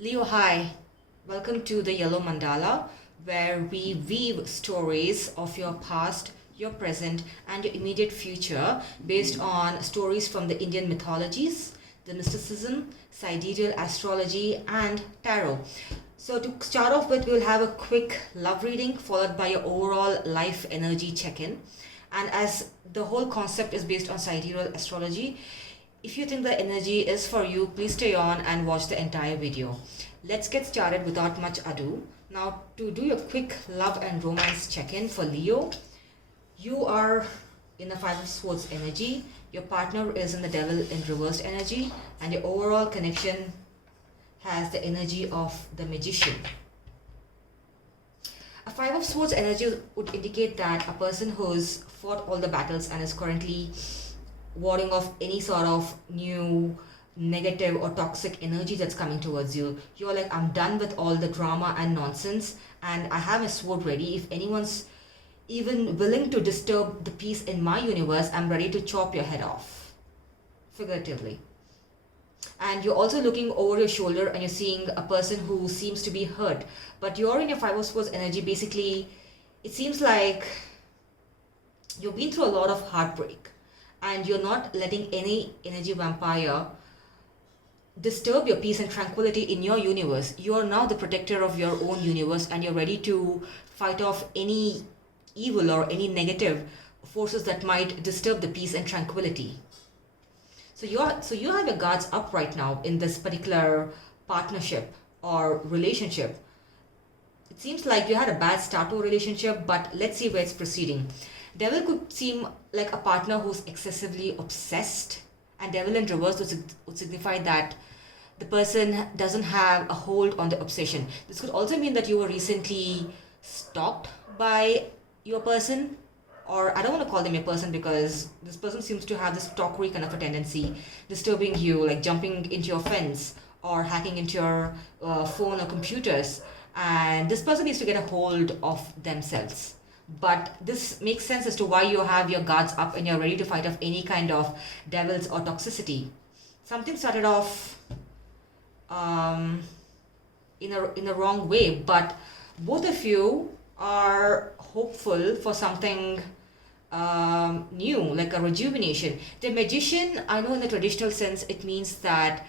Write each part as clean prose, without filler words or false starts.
Leo, hi. Welcome to the Yellow Mandala, where we weave stories of your past, your present, and your immediate future based on stories from the Indian mythologies, the mysticism, sidereal astrology, and tarot. So, to start off with, we'll have a quick love reading followed by your overall life energy check in. And as the whole concept is based on sidereal astrology, if you think the energy is for you, please stay on and watch the entire video. Let's get started without much ado. Now, to do your quick love and romance check-in for Leo, you are in the Five of Swords energy, your partner is in the Devil in reversed energy, and your overall connection has the energy of the Magician. A Five of Swords energy would indicate that a person who's fought all the battles and is currently warding off any sort of new negative or toxic energy that's coming towards you. You're like, I'm done with all the drama and nonsense, and I have a sword ready. If anyone's even willing to disturb the peace in my universe, I'm ready to chop your head off, figuratively. And you're also looking over your shoulder and you're seeing a person who seems to be hurt, but you're in your Five of Swords energy. Basically, it seems like you've been through a lot of heartbreak and you're not letting any energy vampire disturb your peace and tranquility in your universe. You're now the protector of your own universe and you're ready to fight off any evil or any negative forces that might disturb the peace and tranquility. So you have your guards up right now in this particular partnership or relationship. It seems like you had a bad start to a relationship, but let's see where it's proceeding. Devil could seem like a partner who's excessively obsessed, and Devil in reverse would signify that the person doesn't have a hold on the obsession. This could also mean that you were recently stalked by your person, or I don't want to call them a person because this person seems to have this stalkery kind of a tendency, disturbing you, like jumping into your fence or hacking into your phone or computers. And this person needs to get a hold of themselves. But this makes sense as to why you have your guards up and you're ready to fight off any kind of devils or toxicity. Something started off in a wrong way, but both of you are hopeful for something new, like a rejuvenation. The Magician, I know in the traditional sense, it means that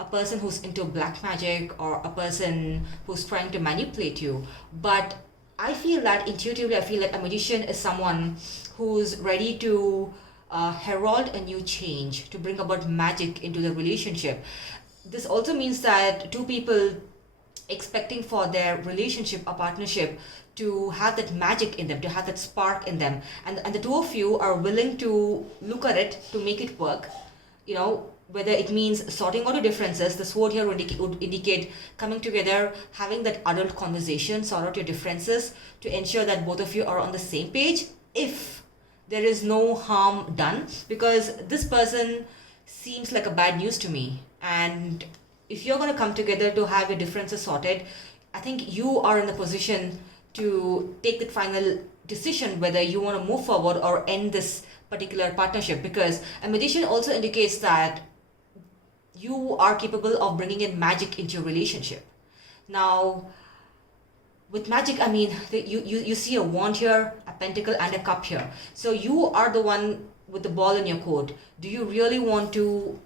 a person who's into black magic or a person who's trying to manipulate you. But I feel that intuitively, I feel like a magician is someone who's ready to herald a new change, to bring about magic into the relationship. This also means that two people expecting for their relationship or partnership to have that magic in them, to have that spark in them. And the two of you are willing to look at it to make it work. You know, whether it means sorting out your differences. The sword here would indicate coming together, having that adult conversation, sort out your differences to ensure that both of you are on the same page if there is no harm done, because this person seems like a bad news to me. And if you're going to come together to have your differences sorted, I think you are in the position to take the final decision whether you want to move forward or end this particular partnership, because a magician also indicates that you are capable of bringing in magic into your relationship. Now, with magic, I mean, you see a wand here, a pentacle, and a cup here. So you are the one with the ball in your court. Do you really want to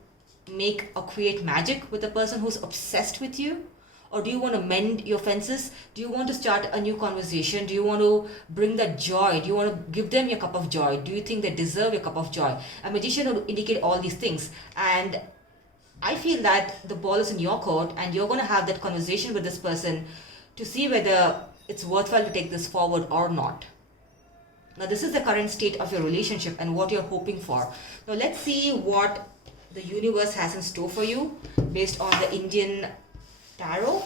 make or create magic with a person who's obsessed with you? Or do you want to mend your fences? Do you want to start a new conversation? Do you want to bring that joy? Do you want to give them your cup of joy? Do you think they deserve your cup of joy? A magician would indicate all these things. And I feel that the ball is in your court and you're going to have that conversation with this person to see whether it's worthwhile to take this forward or not. Now, this is the current state of your relationship and what you're hoping for. Now, let's see what the universe has in store for you based on the Indian tarot.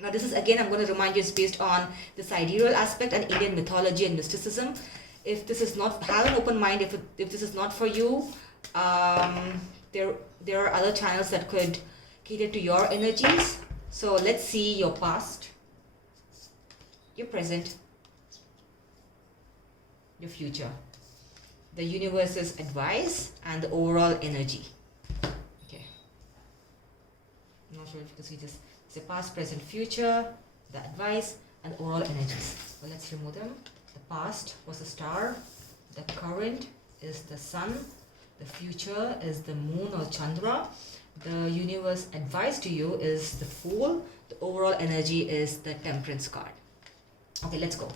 Now, this is again, I'm going to remind you, it's based on the sidereal aspect and Indian mythology and mysticism. If this is not, have an open mind. If this is not for you, there are other channels that could cater to your energies. So let's see your past, your present, your future, the universe's advice, and the overall energy. Okay. not sure if you can see this. It's the past, present, future, the advice, and overall energies. Well, let's remove them. The past was the star, the current is the sun, the future is the moon or Chandra, the universe advice to you is the Fool, the overall energy is the Temperance card. Okay, let's go.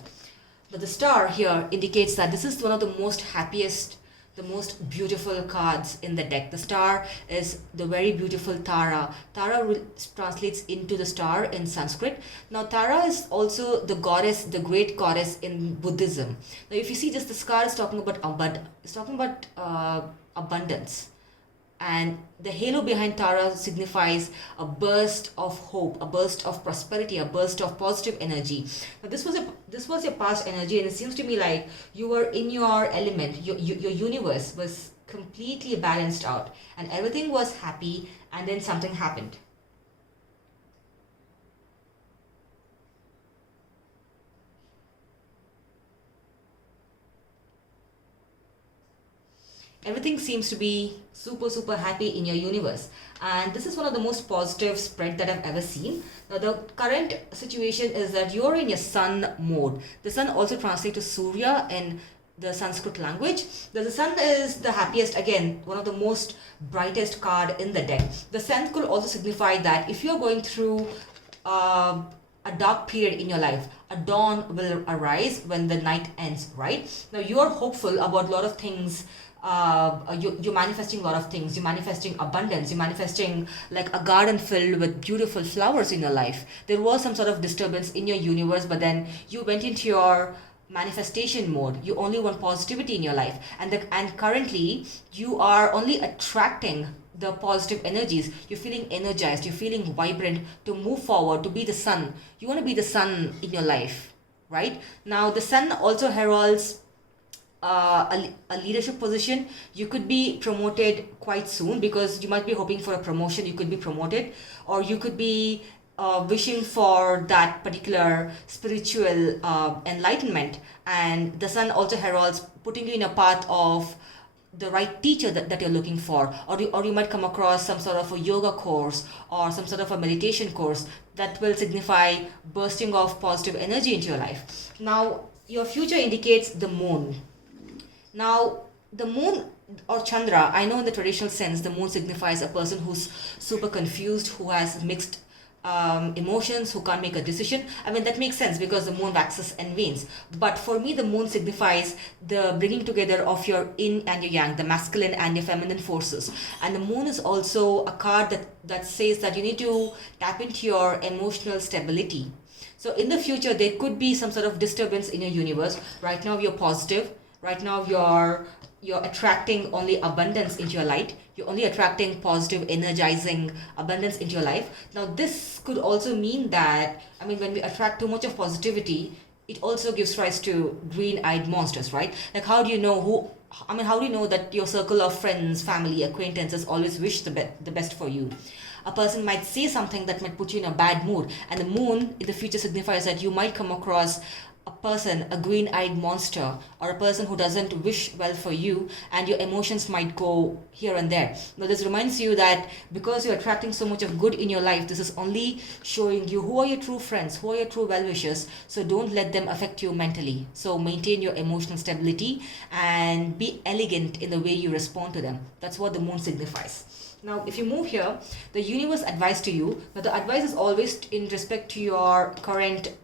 But the star here indicates that this is one of the most happiest, the most beautiful cards in the deck. The star is the very beautiful Tara. Tara translates into the star in Sanskrit. Now Tara is also the goddess, the great goddess in Buddhism. Now if you see just this card is talking about abundance. And the halo behind Tara signifies a burst of hope, a burst of prosperity, a burst of positive energy. Now this was your past energy, and it seems to me like you were in your element. Your universe was completely balanced out, and everything was happy. And then something happened. Everything seems to be super happy in your universe, and this is one of the most positive spread that I've ever seen. Now the current situation is that you're in your sun mode. The sun also translates to Surya in the Sanskrit language. The sun is the happiest, again one of the most brightest card in the deck. The sun could also signify that if you're going through a dark period in your life, a dawn will arise when the night ends, right? Now you're hopeful about a lot of things. You're manifesting a lot of things. You're manifesting abundance. You're manifesting like a garden filled with beautiful flowers in your life. There was some sort of disturbance in your universe, but then you went into your manifestation mode. You only want positivity in your life, and currently you are only attracting the positive energies. You're feeling energized. You're feeling vibrant to move forward, to be the sun. You want to be the sun in your life, right? Now the sun also heralds a leadership position. You could be promoted quite soon, because you might be hoping for a promotion. You could be promoted, or you could be wishing for that particular spiritual enlightenment. And the sun also heralds putting you in a path of the right teacher that you're looking for, or you might come across some sort of a yoga course or some sort of a meditation course that will signify bursting of positive energy into your life. Now your future indicates the moon. Now, the moon or Chandra, I know in the traditional sense, the moon signifies a person who's super confused, who has mixed emotions, who can't make a decision. I mean, that makes sense because the moon waxes and wanes. But for me, the moon signifies the bringing together of your yin and your yang, the masculine and your feminine forces. And the moon is also a card that says that you need to tap into your emotional stability. So in the future, there could be some sort of disturbance in your universe. Right now, you're positive. Right now you're attracting only abundance into your light. You're only attracting positive, energizing abundance into your life. Now this could also mean that, I mean, when we attract too much of positivity, it also gives rise to green-eyed monsters, right? Like how do you know that your circle of friends, family, acquaintances always wish the best for you? A person might say something that might put you in a bad mood, and the moon in the future signifies that you might come across a person, a green-eyed monster, or a person who doesn't wish well for you, and your emotions might go here and there. Now this reminds you that because you're attracting so much of good in your life, this is only showing you who are your true friends, who are your true well-wishers. So don't let them affect you mentally. So maintain your emotional stability and be elegant in the way you respond to them. That's what the moon signifies. Now, if you move here, the universe advice to you. Now, the advice is always in respect to your current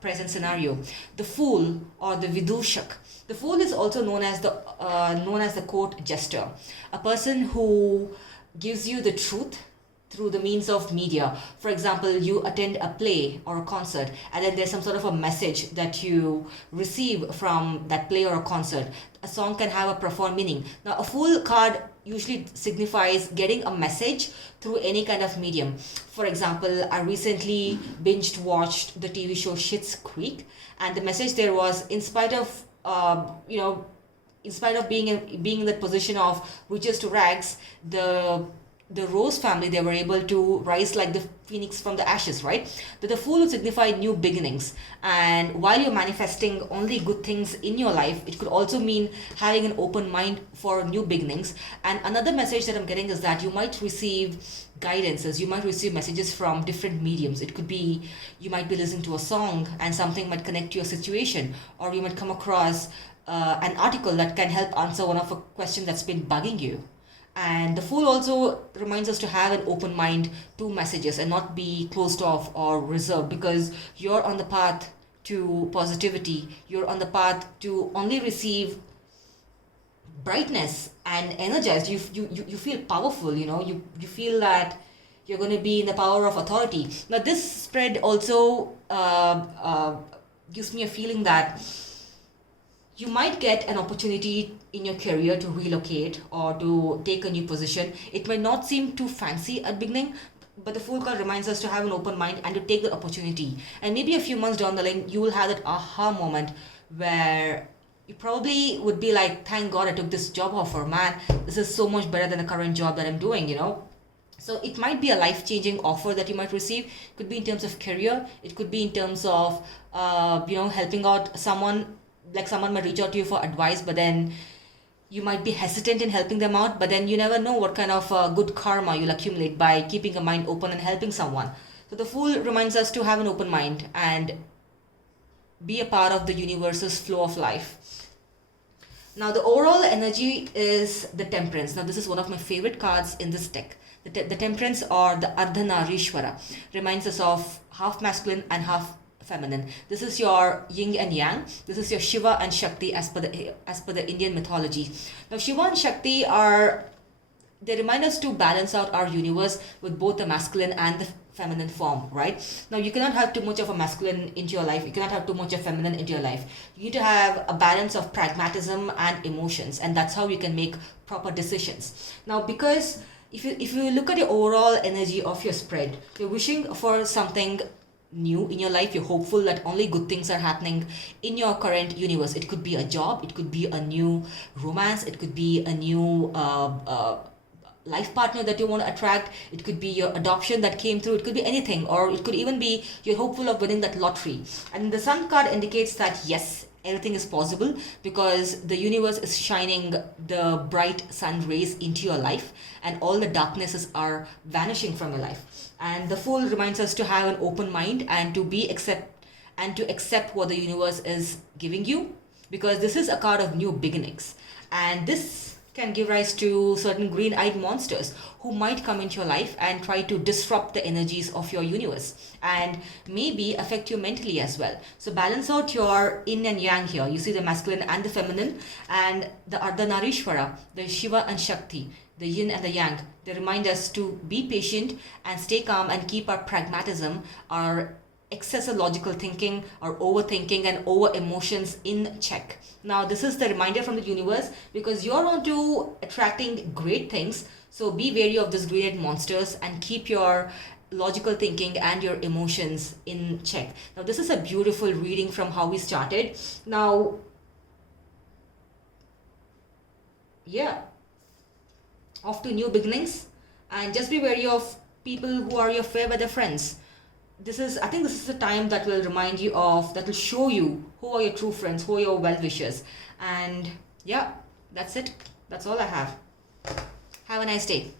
present scenario. The Fool or the Vidushak. The Fool is also known as the court jester, a person who gives you the truth through the means of media. For example, you attend a play or a concert, and then there's some sort of a message that you receive from that play or a concert. A song can have a profound meaning. Now, a Fool card usually signifies getting a message through any kind of medium. For example, I recently watched the TV show Schitt's Creek, and the message there was, in spite of being in that position of riches to rags, the the Rose family, they were able to rise like the phoenix from the ashes, right? That the Fool would signify new beginnings. And while you're manifesting only good things in your life, it could also mean having an open mind for new beginnings. And another message that I'm getting is that you might receive guidances, you might receive messages from different mediums. It could be you might be listening to a song and something might connect to your situation, or you might come across an article that can help answer one of a question that's been bugging you. And the Fool also reminds us to have an open mind to messages and not be closed off or reserved, because you're on the path to positivity. You're on the path to only receive brightness and energized. You feel powerful, you feel that you're going to be in the power of authority. Now, this spread also gives me a feeling that you might get an opportunity in your career to relocate or to take a new position. It may not seem too fancy at beginning, but the Fool card reminds us to have an open mind and to take the opportunity. And maybe a few months down the line, you will have that aha moment where you probably would be like, thank God I took this job offer, man. This is so much better than the current job that I'm doing. So it might be a life-changing offer that you might receive. It could be in terms of career. It could be in terms of, helping out someone. Like someone might reach out to you for advice, but then you might be hesitant in helping them out. But then you never know what kind of good karma you'll accumulate by keeping a mind open and helping someone. So the Fool reminds us to have an open mind and be a part of the universe's flow of life. Now, the overall energy is the Temperance. Now, this is one of my favorite cards in this deck. The Temperance, or the Ardhanarishwara, reminds us of half masculine and half feminine. This is your yin and yang. This is your Shiva and Shakti as per the Indian mythology. Now, Shiva and Shakti they remind us to balance out our universe with both the masculine and the feminine form, right? Now, you cannot have too much of a masculine into your life. You cannot have too much of feminine into your life. You need to have a balance of pragmatism and emotions, and that's how you can make proper decisions. Now, because if you look at the overall energy of your spread, you're wishing for something new in your life. You're hopeful that only good things are happening in your current universe. It could be a job, it could be a new romance, it could be a new life partner that you want to attract, it could be your adoption that came through, it could be anything, or it could even be you're hopeful of winning that lottery. And the Sun card indicates that yes, everything is possible, because the universe is shining the bright sun rays into your life and all the darknesses are vanishing from your life. And the Fool reminds us to have an open mind and to accept what the universe is giving you, because this is a card of new beginnings, and this can give rise to certain green-eyed monsters who might come into your life and try to disrupt the energies of your universe and maybe affect you mentally as well. So balance out your yin and yang here. You see the masculine and the feminine, and the Ardhanarishwara, the Shiva and Shakti, the yin and the yang. They remind us to be patient and stay calm and keep our pragmatism, our excessive logical thinking or overthinking and over emotions in check. Now, this is the reminder from the universe, because you're on to attracting great things. So be wary of these green-eyed monsters and keep your logical thinking and your emotions in check. Now, this is a beautiful reading from how we started. Now, yeah, off to new beginnings, and just be wary of people who are your fair weather friends. I think this is a time that will remind you of, that will show you who are your true friends, who are your well-wishers. And yeah, that's it. That's all I have. Have a nice day.